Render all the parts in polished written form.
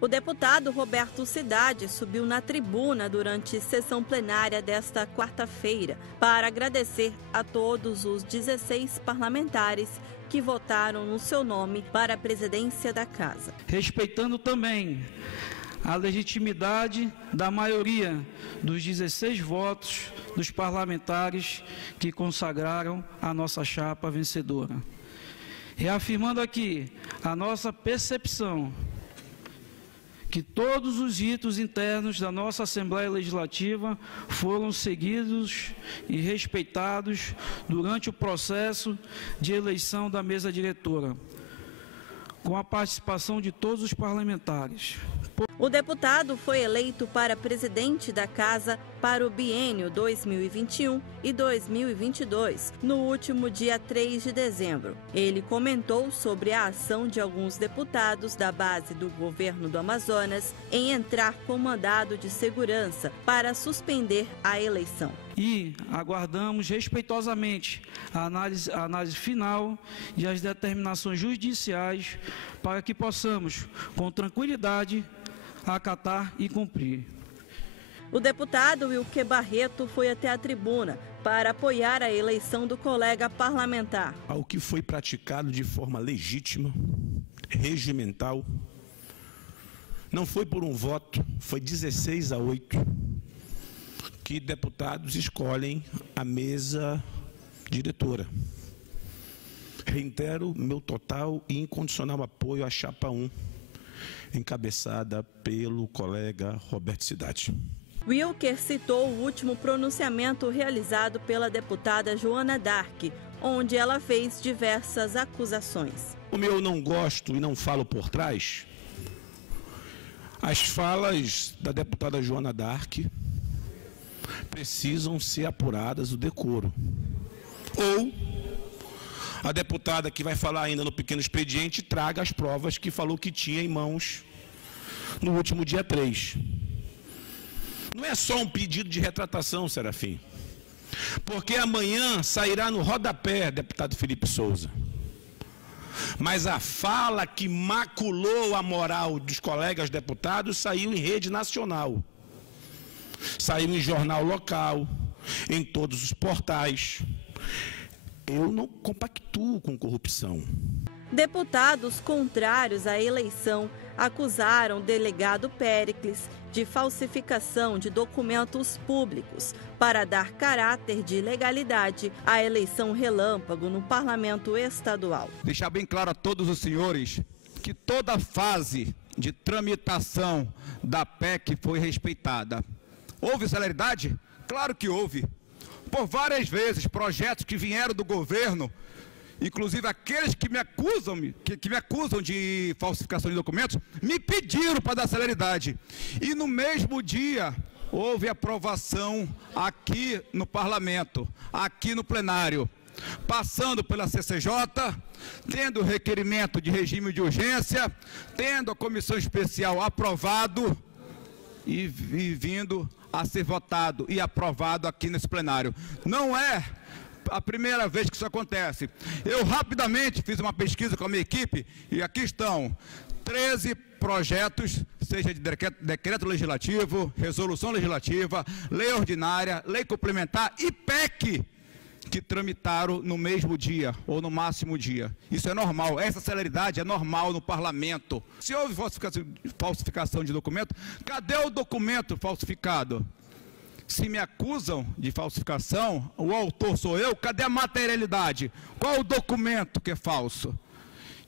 O deputado Roberto Cidade subiu na tribuna durante sessão plenária desta quarta-feira para agradecer a todos os 16 parlamentares que votaram no seu nome para a presidência da Casa. Respeitando também a legitimidade da maioria dos 16 votos dos parlamentares que consagraram a nossa chapa vencedora. Reafirmando aqui a nossa percepção que todos os ritos internos da nossa Assembleia Legislativa foram seguidos e respeitados durante o processo de eleição da mesa diretora, com a participação de todos os parlamentares. O deputado foi eleito para presidente da Casa para o biênio 2021 e 2022, no último dia 3 de dezembro. Ele comentou sobre a ação de alguns deputados da base do governo do Amazonas em entrar com mandado de segurança para suspender a eleição. E aguardamos respeitosamente a análise final e as determinações judiciais para que possamos, com tranquilidade, acatar e cumprir. O deputado Wilker Barreto foi até a tribuna para apoiar a eleição do colega parlamentar. Ao que foi praticado de forma legítima, regimental, não foi por um voto, foi 16-8 que deputados escolhem a mesa diretora. Reitero meu total e incondicional apoio à chapa 1, encabeçada pelo colega Roberto Cidade. Wilker citou o último pronunciamento realizado pela deputada Joana Dark, onde ela fez diversas acusações. Como eu não gosto e não falo por trás, as falas da deputada Joana Dark precisam ser apuradas o decoro. Ou a deputada que vai falar ainda no pequeno expediente traga as provas que falou que tinha em mãos no último dia 3. Não é só um pedido de retratação, Serafim, porque amanhã sairá no rodapé, deputado Felipe Souza. Mas a fala que maculou a moral dos colegas deputados saiu em rede nacional. Saiu em jornal local, em todos os portais. Eu não compactuo com corrupção. Deputados contrários à eleição acusaram o delegado Péricles de falsificação de documentos públicos para dar caráter de legalidade à eleição relâmpago no Parlamento Estadual. Deixar bem claro a todos os senhores que toda a fase de tramitação da PEC foi respeitada. Houve celeridade? Claro que houve. Por várias vezes, projetos que vieram do governo, inclusive aqueles que me acusam de falsificação de documentos, me pediram para dar celeridade. E no mesmo dia, houve aprovação aqui no Parlamento, aqui no plenário, passando pela CCJ, tendo o requerimento de regime de urgência, tendo a comissão especial aprovado e vindo a ser votado e aprovado aqui nesse plenário. Não é a primeira vez que isso acontece. Eu rapidamente fiz uma pesquisa com a minha equipe e aqui estão 13 projetos, seja de decreto legislativo, resolução legislativa, lei ordinária, lei complementar e PEC, que tramitaram no mesmo dia ou no máximo dia. Isso é normal, essa celeridade é normal no parlamento. Se houve falsificação de documento, cadê o documento falsificado? Se me acusam de falsificação, o autor sou eu, cadê a materialidade? Qual o documento que é falso?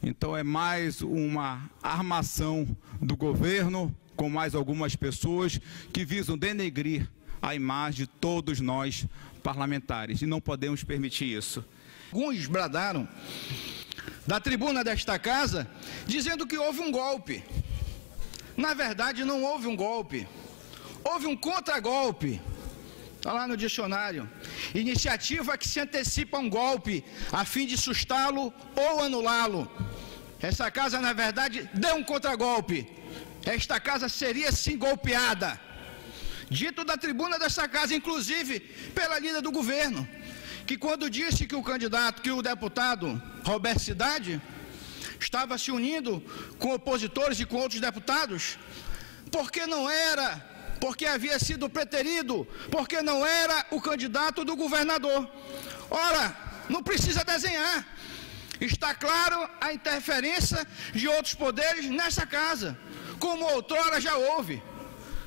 Então é mais uma armação do governo, com mais algumas pessoas que visam denegrir a imagem de todos nós parlamentares, e não podemos permitir isso. Alguns bradaram da tribuna desta casa dizendo que houve um golpe. Na verdade, não houve um golpe. Houve um contragolpe. Está lá no dicionário. Iniciativa que se antecipa a um golpe a fim de sustá-lo ou anulá-lo. Essa casa, na verdade, deu um contragolpe. Esta casa seria sim golpeada. Dito da tribuna dessa casa, inclusive pela líder do governo, que quando disse que o deputado Roberto Cidade estava se unindo com opositores e com outros deputados, porque não era, porque havia sido preterido, porque não era o candidato do governador. Ora, não precisa desenhar. Está claro a interferência de outros poderes nessa casa, como outrora já houve.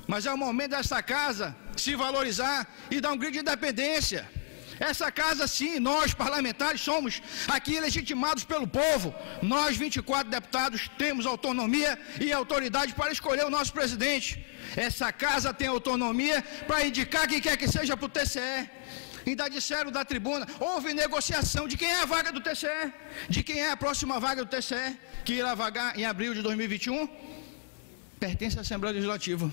Mas é o momento dessa casa se valorizar e dar um grito de independência. Essa casa, sim, nós parlamentares somos aqui legitimados pelo povo. Nós, 24 deputados, temos autonomia e autoridade para escolher o nosso presidente. Essa casa tem autonomia para indicar quem quer que seja para o TCE. Ainda disseram da tribuna, houve negociação de quem é a vaga do TCE, de quem é a próxima vaga do TCE, que irá vagar em abril de 2021, pertence à Assembleia Legislativa.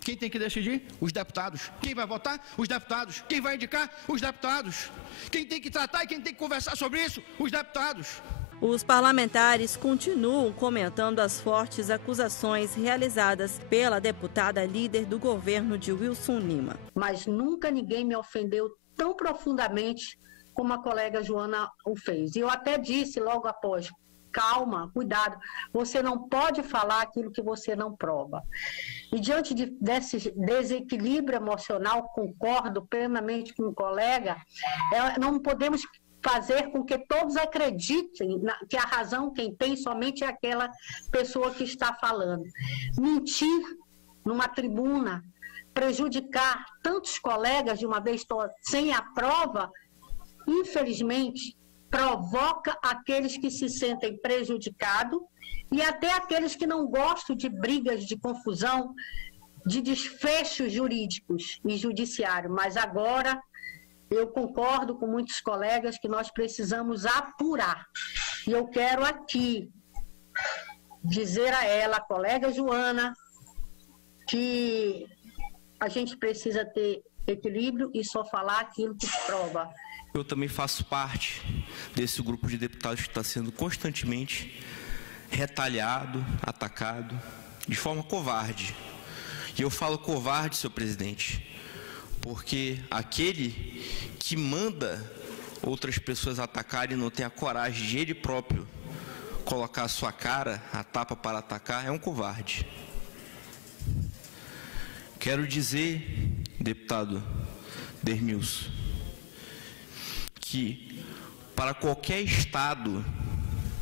Quem tem que decidir? Os deputados. Quem vai votar? Os deputados. Quem vai indicar? Os deputados. Quem tem que tratar e quem tem que conversar sobre isso? Os deputados. Os parlamentares continuam comentando as fortes acusações realizadas pela deputada líder do governo de Wilson Lima. Mas nunca ninguém me ofendeu tão profundamente como a colega Joana o fez. E eu até disse logo após, calma, cuidado, você não pode falar aquilo que você não prova. E diante desse desequilíbrio emocional, concordo plenamente com o colega, não podemos fazer com que todos acreditem que a razão quem tem somente é aquela pessoa que está falando. Mentir numa tribuna, prejudicar tantos colegas de uma vez sem a prova, infelizmente, provoca aqueles que se sentem prejudicados e até aqueles que não gostam de brigas, de confusão, de desfechos jurídicos e judiciários. Mas agora eu concordo com muitos colegas que nós precisamos apurar. E eu quero aqui dizer a ela, a colega Joana, que a gente precisa ter equilíbrio e só falar aquilo que prova. Eu também faço parte desse grupo de deputados que está sendo constantemente retalhado, atacado, de forma covarde. E eu falo covarde, senhor presidente, porque aquele que manda outras pessoas atacarem e não tem a coragem de ele próprio colocar a sua cara, a tapa para atacar, é um covarde. Quero dizer, deputado Dermilson, que para qualquer Estado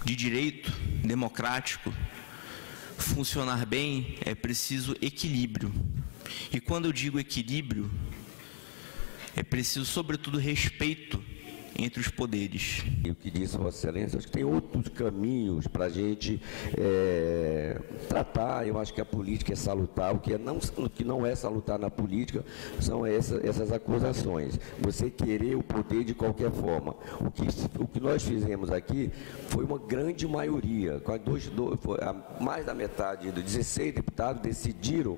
de direito democrático funcionar bem é preciso equilíbrio. E quando eu digo equilíbrio, é preciso, sobretudo, respeito entre os poderes. E o que disse Vossa Excelência, acho que tem outros caminhos para a gente tratar. Eu acho que a política é salutar, o que não é salutar na política são essas acusações. Você querer o poder de qualquer forma. O que nós fizemos aqui foi uma grande maioria, mais da metade dos 16 deputados decidiram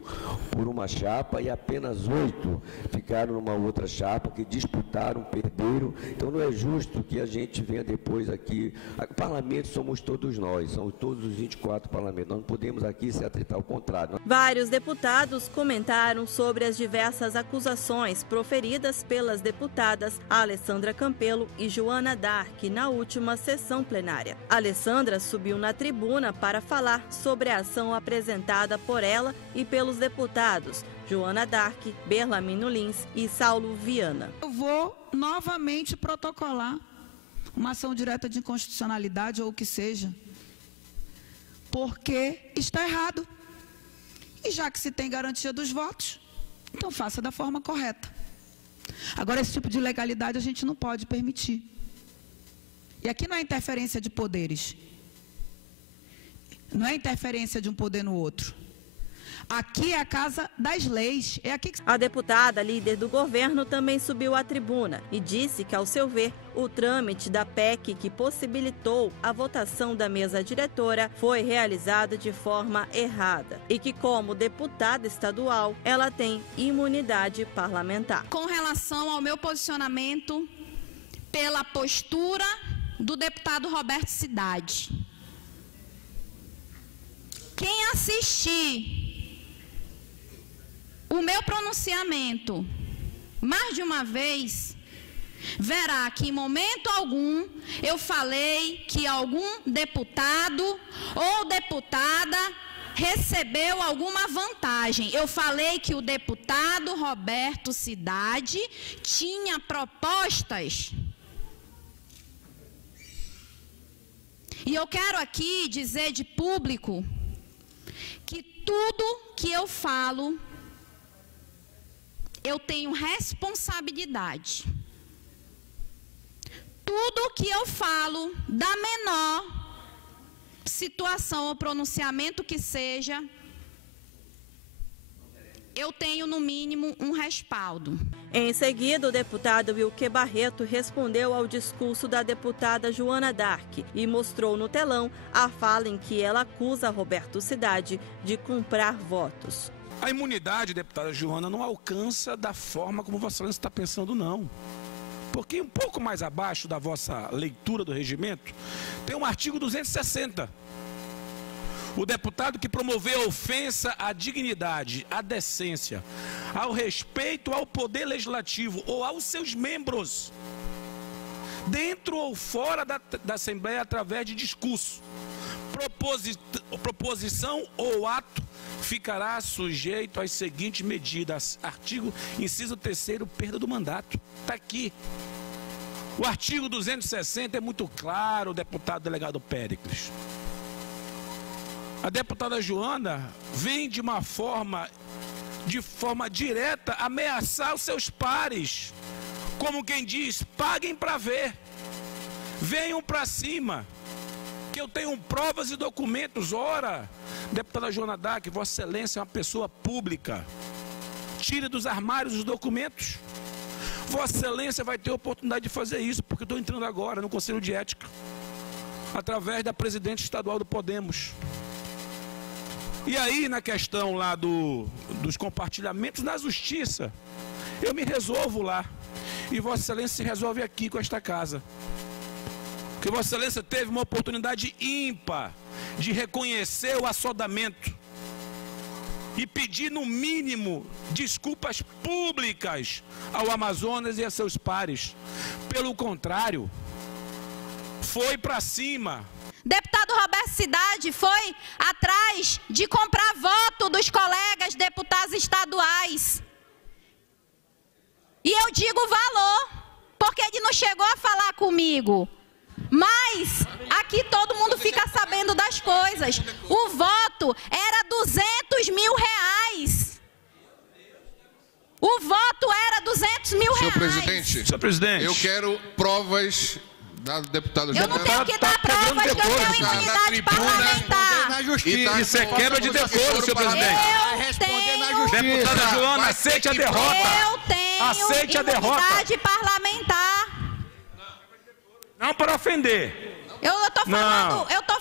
por uma chapa e apenas 8 ficaram numa outra chapa que disputaram, perderam. Então não é justo que a gente venha depois aqui. O parlamento somos todos nós, são todos os 24 parlamentos. Nós não podemos aqui se atritar ao contrário. Vários deputados comentaram sobre as diversas acusações proferidas pelas deputadas Alessandra Campelo e Joana Dark na última sessão plenária. Alessandra subiu na tribuna para falar sobre a ação apresentada por ela e pelos deputados Joana Dark, Berlamino Lins e Saulo Viana. Eu vou novamente protocolar uma ação direta de inconstitucionalidade ou o que seja, porque está errado. E já que se tem garantia dos votos, então faça da forma correta. Agora, esse tipo de ilegalidade a gente não pode permitir. E aqui não é interferência de poderes. Não é interferência de um poder no outro. Aqui é a casa das leis. É aqui que... A deputada líder do governo também subiu à tribuna e disse que, ao seu ver, o trâmite da PEC que possibilitou a votação da mesa diretora foi realizado de forma errada e que, como deputada estadual, ela tem imunidade parlamentar. Com relação ao meu posicionamento pela postura do deputado Roberto Cidade, quem assistir o meu pronunciamento mais de uma vez verá que em momento algum eu falei que algum deputado ou deputada recebeu alguma vantagem. Eu falei que o deputado Roberto Cidade tinha propostas. E eu quero aqui dizer de público que tudo que eu falo, eu tenho responsabilidade. Tudo que eu falo, da menor situação ou pronunciamento que seja, eu tenho no mínimo um respaldo. Em seguida, o deputado Wilker Barreto respondeu ao discurso da deputada Joana Dark e mostrou no telão a fala em que ela acusa Roberto Cidade de comprar votos. A imunidade, deputada Joana, não alcança da forma como Vossa Excelência está pensando, não. Porque um pouco mais abaixo da vossa leitura do regimento, tem um artigo 260. O deputado que promoveu a ofensa à dignidade, à decência, ao respeito ao poder legislativo ou aos seus membros, dentro ou fora da Assembleia, através de discurso, proposição ou ato, ficará sujeito às seguintes medidas. Artigo, inciso 3º, perda do mandato. Está aqui. O artigo 260 é muito claro, deputado delegado Péricles. A deputada Joana vem de forma direta, ameaçar os seus pares. Como quem diz, paguem para ver. Venham para cima. Que eu tenho provas e documentos. Ora, deputada Joana Dark, Vossa Excelência é uma pessoa pública. Tire dos armários os documentos. Vossa Excelência vai ter a oportunidade de fazer isso, porque eu estou entrando agora no Conselho de Ética, através da presidente estadual do Podemos. E aí, na questão lá dos compartilhamentos, na justiça, eu me resolvo lá. E Vossa Excelência se resolve aqui com esta casa. Porque Vossa Excelência teve uma oportunidade ímpar de reconhecer o assodamento e pedir, no mínimo, desculpas públicas ao Amazonas e a seus pares. Pelo contrário, foi para cima. Deputado Roberto Cidade foi atrás de comprar voto dos colegas deputados estaduais. E eu digo o valor, porque ele não chegou a falar comigo. Mas aqui todo mundo fica sabendo das coisas. O voto era 200 mil reais. O voto era 200 mil reais. Senhor presidente, eu quero provas da deputada Joana. Eu não tenho que dar provas, que eu tenho imunidade parlamentar. Isso é quebra de decoro, senhor presidente. Deputada Joana, aceite a derrota. Eu tenho imunidade parlamentar. Não para ofender. Eu tô